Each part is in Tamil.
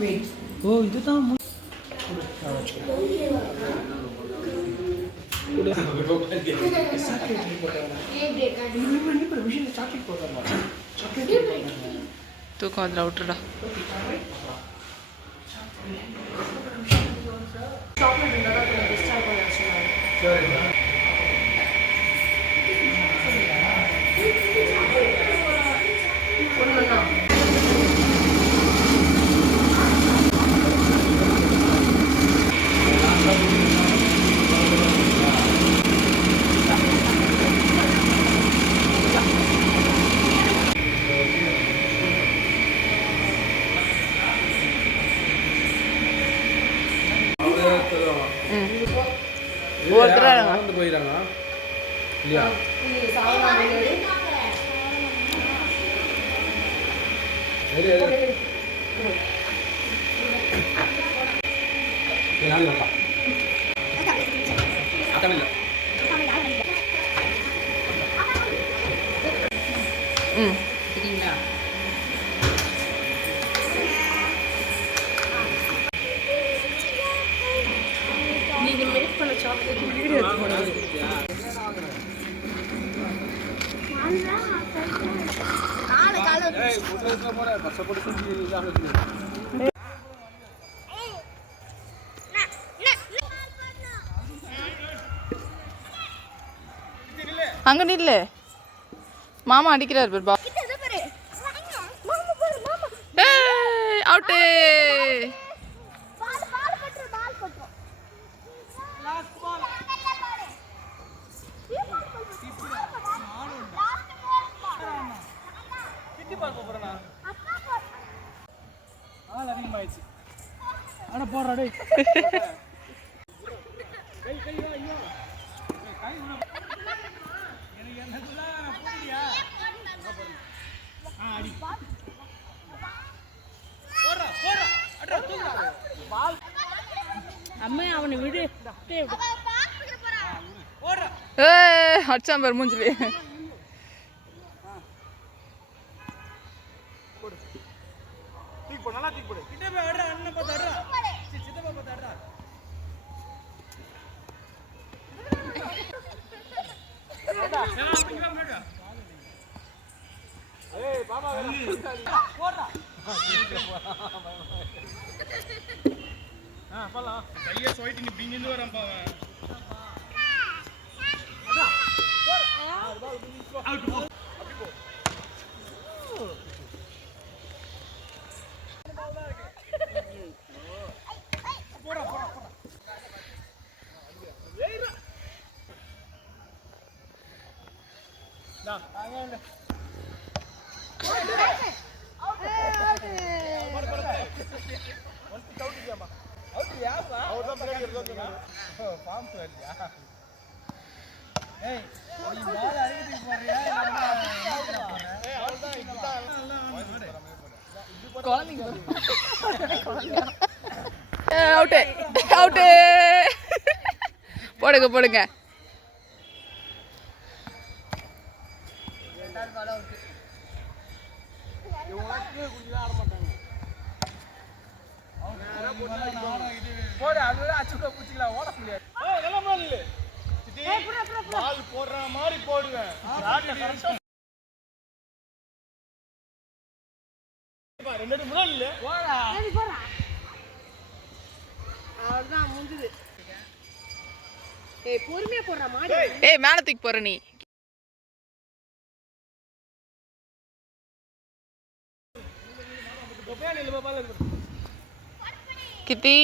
ஓ இதுதான் தூக்கம் அதில் விட்டுடா. போயிடறாங்க இல்லையா? சரிங்களா? நீங்க மேக் பண்ண சாக்லேட் வீடியோ அங்க நில்ல, மாமா அடிக்கிறார் பாரு. அவுட்டு. அம்மா அவனை விடு. அடிச்சாம்பர் மூஞ்சிலே. கையை சொல்லிட்டு நீ பிங்கிந்து வரப்பா. போடுங்க போடுங்க. போடுற மாதிரி போடுவேன். மேல தூக்கி போற நீ. கிட்டி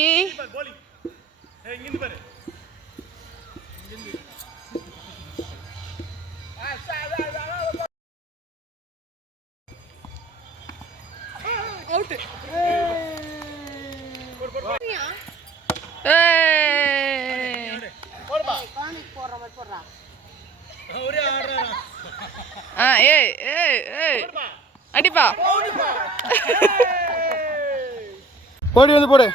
அடிப்பா. போடி வந்து போடு.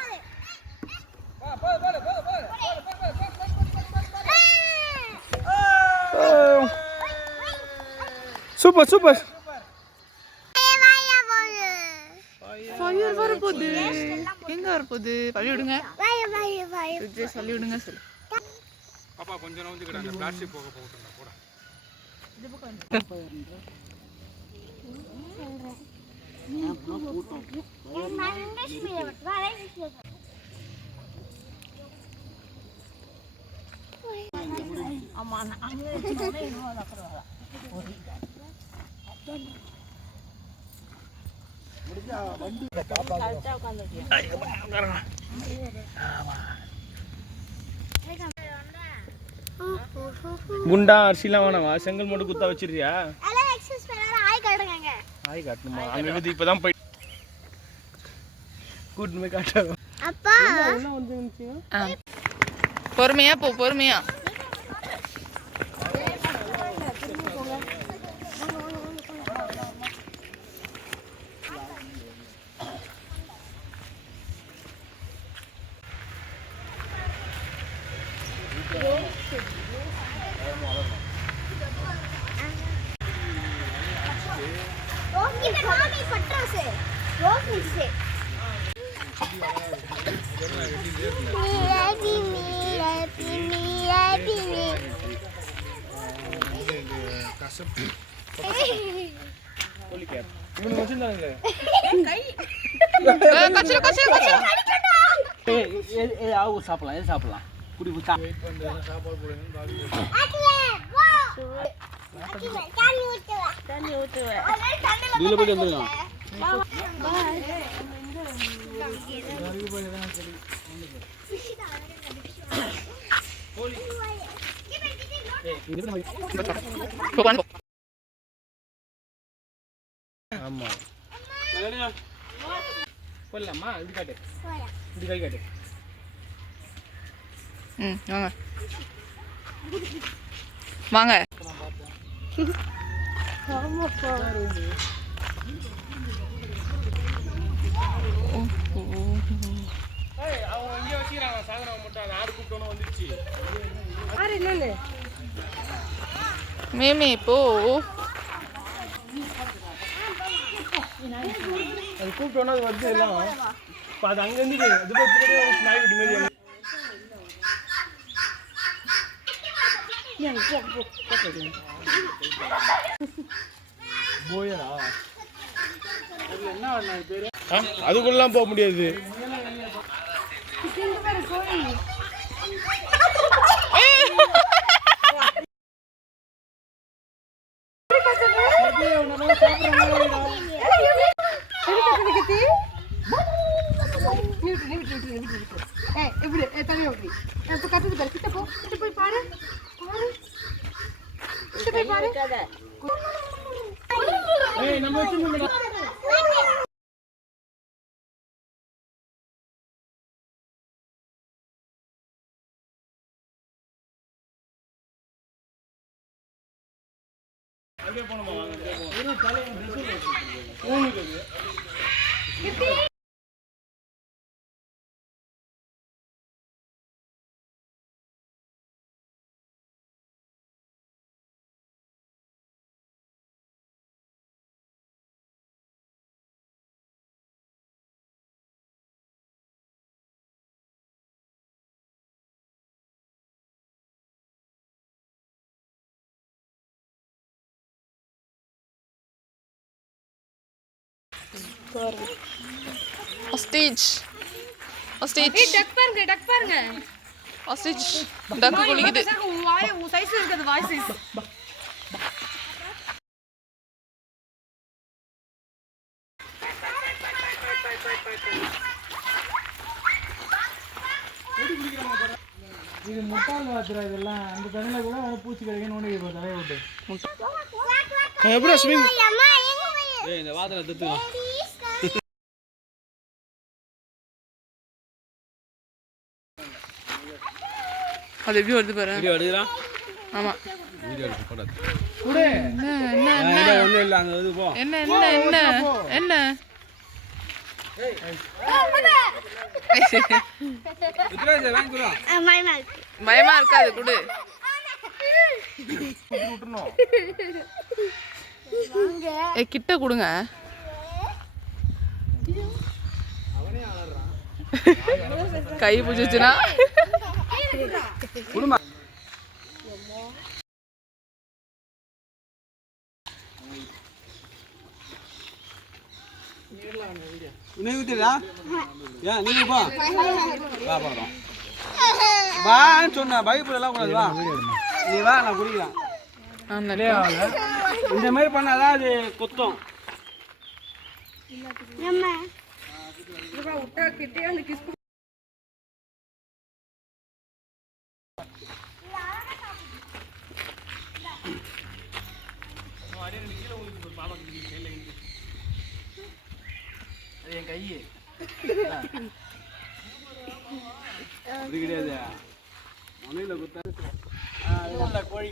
Super super. ஃபயர் வர போகுது. எங்க வரப்போகுது? பள்ளி விடுங்க, சொல்லி விடுங்க. சொல்லு பாப்பா கொஞ்சம் நவுந்துக்கிட, அந்த பிளாஸ்டிக் போக போட்டுருந்தா போட. குண்டா அரிசிலாம் வேணாமா? செங்கல் மட்டும் குத்தா வச்சிருக்கியா? ஆய் காட்டணுமா? அங்கே வந்து இப்போ தான் போய் கூட்டின்னு போய் காட்டுறோம். பொறுமையா போ, பொறுமையா. சாப்பிடலாம், எது சாப்பிடலாம்? குடி சாப்பாடு போயிட்டு வந்துருங்க. ஆமா போடலாமா? இப்படி காட்டு, இப்படி கை காட்டு. வாங்க வாங்க. அவங்க இங்கே வச்சுக்கிறாங்க சாதனம் மட்டும். அது ஆடு கூப்பிட்டோன்னு வந்துடுச்சு. மேமே போ. அது கூப்பிட்டோன்னா அது வந்து எல்லாம் இப்போ அது அங்கேருந்து அது போய் நாய் விட்டு மாரி போயடா. அதுக்குள்ளலாம் போக முடியாது. Hostage. Hostage. டக் பாருங்க, டக் பாருங்க. Hostage. டக்கு குளிக்குது. உன் சைஸ் இருக்குது, வாய் சைஸ். இது முட்டாள் வாத்துறா இதெல்லாம். அந்த தண்ணியில் கூட பூச்சி கிடைக்கும் நோண்டி தலையை விட்டு. எப்படி ஸ்விமிங்? இந்த வாத்திர தத்துவம் அது எப்படி வருது பாரு. வீடியோ எடுக்கிறா. ஆமா வீடியோ எடுக்க கூடாது. என்ன ஒன்றும் இல்லை, அங்கே வந்து போ. என்ன என்ன என்ன என்ன பயமா இருக்காது. குடு கிட்ட கொடுங்க. கை பிடிச்சிச்சுன்னா சொன்ன பைபிள் எல்லாம் கூடாது வா நீ வா நான் குடிக்கலாம் இந்த மாதிரி பண்ணாதான் அது கொத்தும் என் கையே அது கிடையாது மனையில குத்தா கோழி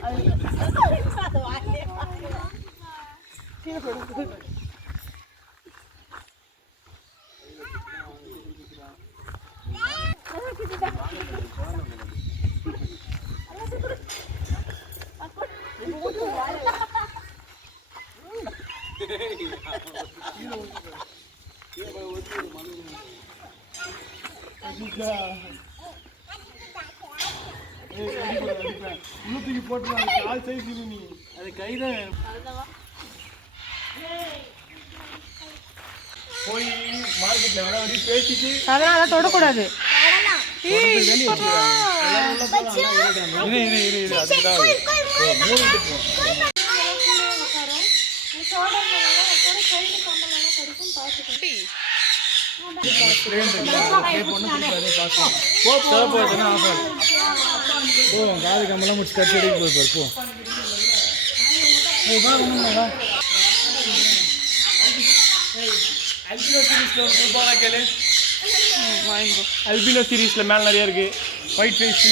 போய் மார்க்கெட்ல விலை வச்சு பேசிட்டு அதெல்லாம் தொடக்கூடாது. காது கம்பெல்லாம் முடிச்சு கட்டி அடிக்க போய் போ அல்பினோ சீரீஸ்ல மேல நிறைய இருக்கு ஒயிட் ஃபேஸ்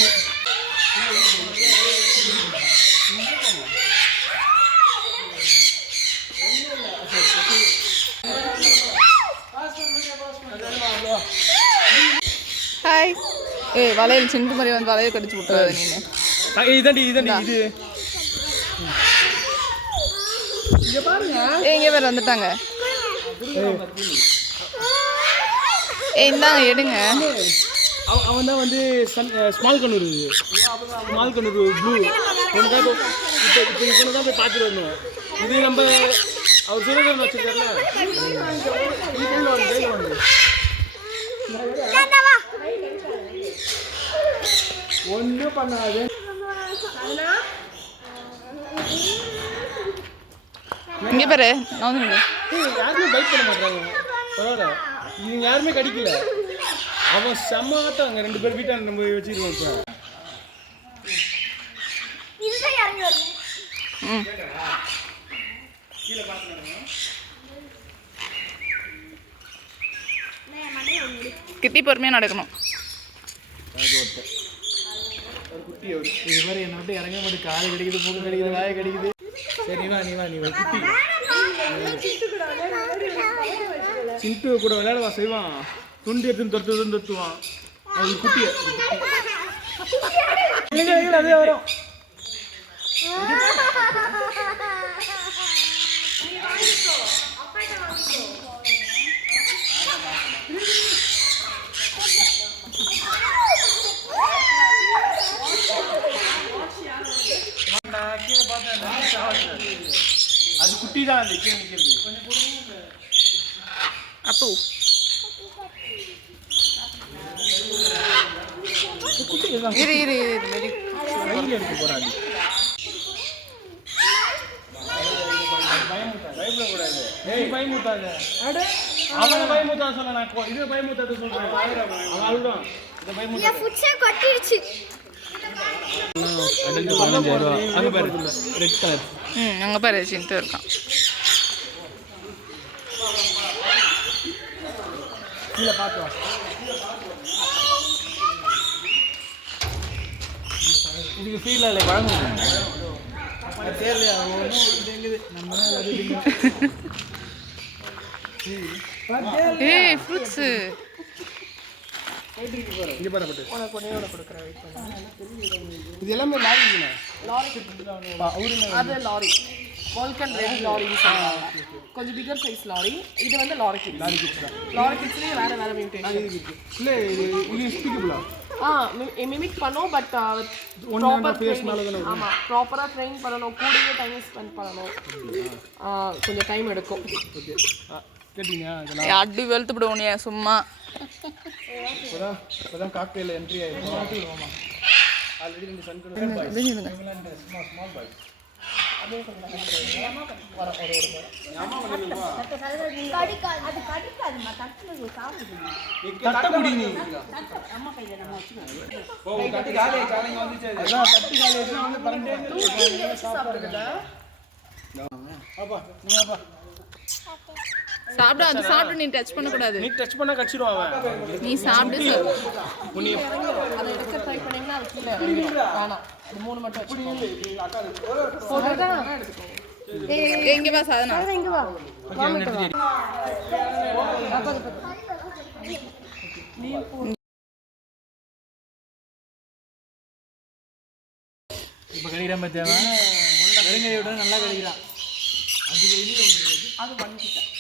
ஹாய் ஏய் வளையல் சிந்து மாதிரி வந்து வளையல் கடிச்சு விட்டுறாது நீ இது இங்க பாருங்க இங்கே பேர் வந்துட்டாங்க. இந்தாங்க எடுங்க. அவன் தான் வந்து ஸ்மால் கண்ணூர் ப்ளூ ஒன்று தான் இப்போ தான் போய் பார்த்துட்டு வரணும். இது நம்ம அவர் சுரேந்திரன் வச்சுருக்காருல ஒன்றும் பண்ணாது. இங்கே பேரு யாருமே பைக் பண்ண மாட்டாங்க. பரவாயில்ல இவங்க யாருமே கடிக்கல. அவன் செம்ம ஆட்டம் அங்கே 2 பேர் வீட்டால் நம்ம வச்சுருக்கோம். இப்போ கிட்டி பொறுமையாக நடக்கணும். குட்டி இது மாதிரி என்னை விட்டு இறங்க மாட்டேன். காது கடிக்குது, மூக்கு கடிக்குது, வாயை கடிக்குது. சரி நீ வா குட்டி சிண்டு கூட விளையாடுவா செய்வான். துண்டு எடுத்து தொத்துவான். அது குட்டிய அதே வரும். அது குட்டி தான் அது கீழே நிற்கிறது. அப்போ இரு எடுக்க போறாங்க. பயப்படக்கூடாது. பயமுத்தாது. அவனை பயமுத்தான் சொல்ல. நான் இது பயமுத்தாது சொல்றேன். அவன் அழுதான். இதை பயமுத்தா கொட்டிடுச்சு. அங்கே பாரு ரெட் கலர். அங்கே பாரு சிண்டு இருக்கான். கீழே பார்த்து இதுக்கு ஃபீல் இல்லை வழங்குது. தெரியலையா நம்ம ஏய் ஃப்ரூட்ஸு இங்கே பாரு பட்டு உனக்கு ஒன்று கொடுக்குறேன் வெயிட் பண்ணு. இது எல்லாமே லாரிங்கண்ணா லாரி அது லாரி வால்கன் ரெடி லாரி கொஞ்சம் பிகர் சைஸ் லாரி. இது வந்து லாரி கிட்ஸ் லாரி கிட்ஸ்லேயே வேறு மியூட்டேஷன் இல்லை இது ஸ்பீக்கபிளா மிமிக் பண்ணோம். பட் ஆமாம் ப்ராப்பராக ட்ரெயின் பண்ணணும், கூடவே டைம் ஸ்பெண்ட் பண்ணணும், கொஞ்சம் டைம் எடுக்கும். ஓகே கேட்டீங்க அடி வெளுத்துவிடுவோம் நீ சும்மா. இப்போதான் காக்டெயில் என்ட்ரி ஆகிடும். ஆல்ரெடி ரெண்டு சன் ஸ்மால் பாய் சாப்பிடு, அது சாப்பிடு, நீ டச் பண்ணக்கூடாது. நீ டச் பண்ணா கடிச்சிடுவான் அவன். நீ சாப்பிடு சார். அதை எடுக்க ட்ரை பண்ணீங்கன்னா அது கீழே வேணாம். அது 3 மட்டும் வச்சுக்கோங்க. எங்கே வா சாதனா, இங்க வா. இப்போ கடிக்கிறான் பார்த்தியாவா? வெறுங்கடி விட நல்லா கடிக்கிறான். அது பண்ணிக்கிட்டேன்.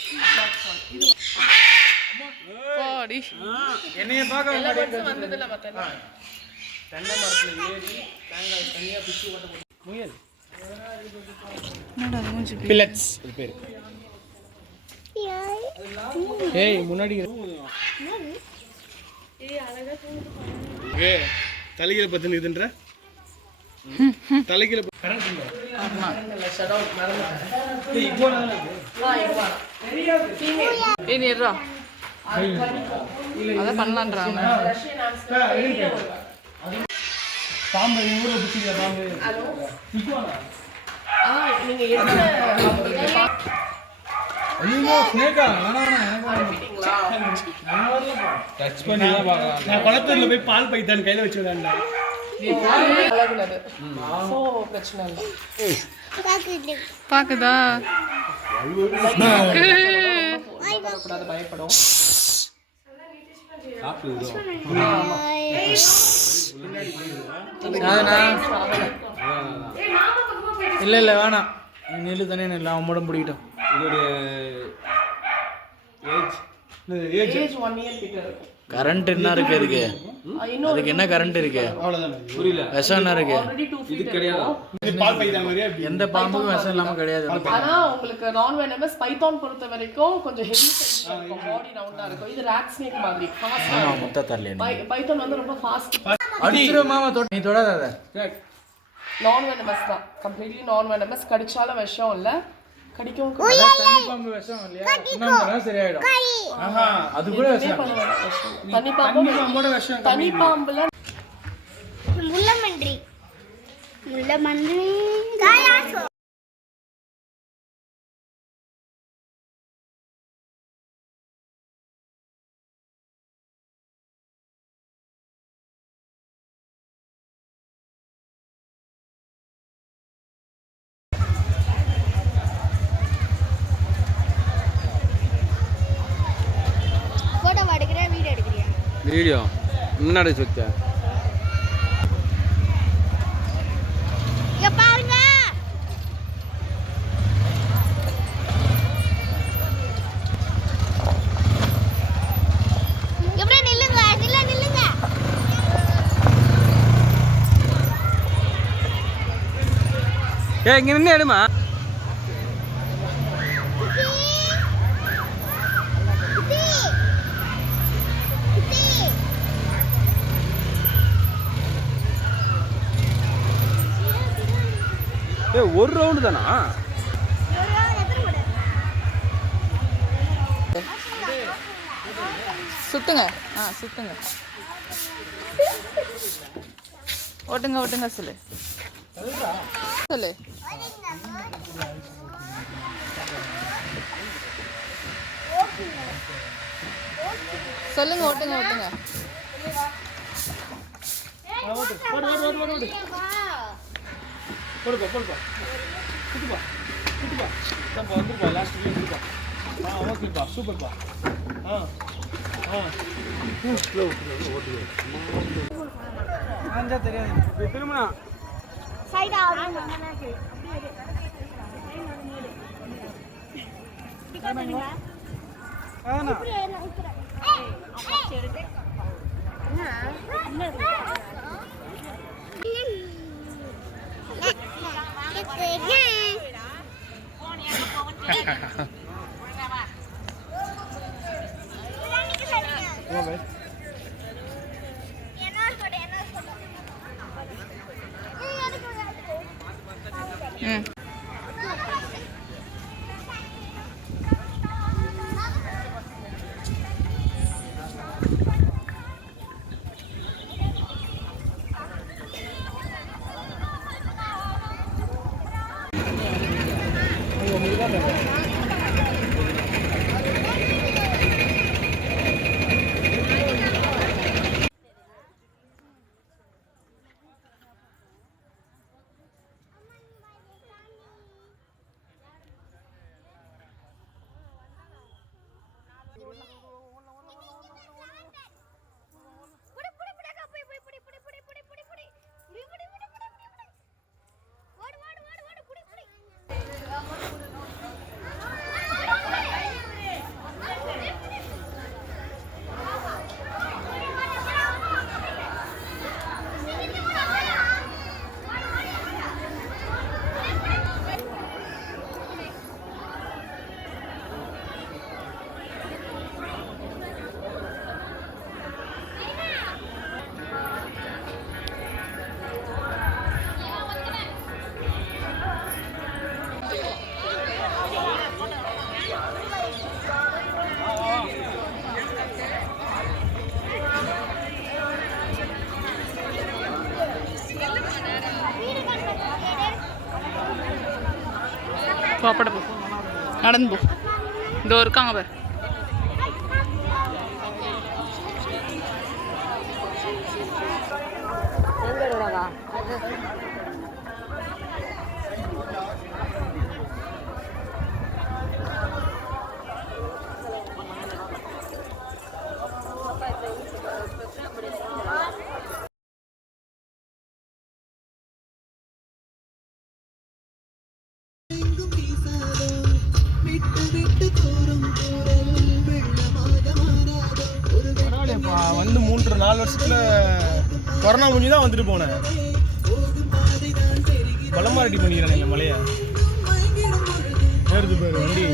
என்னைய பார்க்க வந்ததில்ல பார்த்தேன். தென்னை மரத்தில் ஏறி தேங்காய் தனியாக பிச்சு ஓட்ட போட்டு முயல் பில்லட்ஸ் இது பேர். ஏய் முன்னாடி தலைகீழ பத்து இதுன்ற தலைகீழ கரண்ட் இல்லை. அதான் பண்ணலான்றாங்க. பாம்பு ஊரில் பிடிச்சிக்கல பாம்பு. குளத்தூர்ல போய் பால் பைத்தான் கையில வச்சு விளையாண்டேன். பாக்குதா பயப்படும். இல்லை இல்லை வேணாம், நெல்லு தானே நெல் அவன் மூடம் பிடிக்கிட்டோம். ஏஜ் 1 year கிட்ட இருக்கும். கரண்ட் என்ன இருக்கு அதுக்கு? அதுக்கு என்ன கரண்ட் இருக்கு? அவ்வளவுதானே, புரியல. விஷம் என்ன இருக்கு? இது கிடையாது. பால் பைத்தான் மாதிரியே எந்த பாம்புக்கும் விஷம் இல்லாம கிடையாது. ஆனா உங்களுக்கு நான் வெனமஸ் பைத்தான் பொறுத்த வரைக்கும் கொஞ்சம் ஹெவி சைஸ் இருக்கும், பாடி ரவுண்டா இருக்கும். இது ராட் ஸ்னேக் மாதிரி ஃபாஸ்டா. ஆமா முத்த தரல. பைத்தான் வந்து ரொம்ப ஃபாஸ்ட். அடிச்சிரு மாமா, நீ தொடாத அத. நான் வெனமஸ் தான், கம்ப்ளீட்லி நான் வெனமஸ். கடிச்சால விஷம் இல்ல, கடிக்கும். தண்ணி பாம்பு விஷம் இல்லையா? இன்னும் சரியாயிடும். அது கூட விஷம். தண்ணி பாம்போட விஷம். தண்ணி பாம்புல முள்ளமன்றி காயாசோ. வீடியோ முன்னாடி சுத்த இங்க பாருங்க. எப்படியே நில்லுங்க, நில்லுங்க. இங்க நின்று எடுமா. ஒரு ரவுண்டு தானா? சுத்துங்க, சுத்துங்க, ஓட்டுங்க சொல்லு. சொல்லுங்க, ஓட்டுங்க. போடுப்பா குட்டுப்பா வந்துருப்பா லாஸ்ட் வீக் வந்துருப்பா. ஓகேப்பா சூப்பர்ப்பா. தெரியாது திரும்பினா சைடா சாப்பிட போ, நடந்து போ. இதோ இருக்காங்க பாரு. பரவாயில்லையப்பா, வந்து 3-4 வருஷத்துல கொரோனா முடிஞ்சு தான் வந்துட்டு போனேன். பலமா ரெடி பண்ணிக்கிறேன் இந்த மலையை. ஏறுது பேர் வண்டி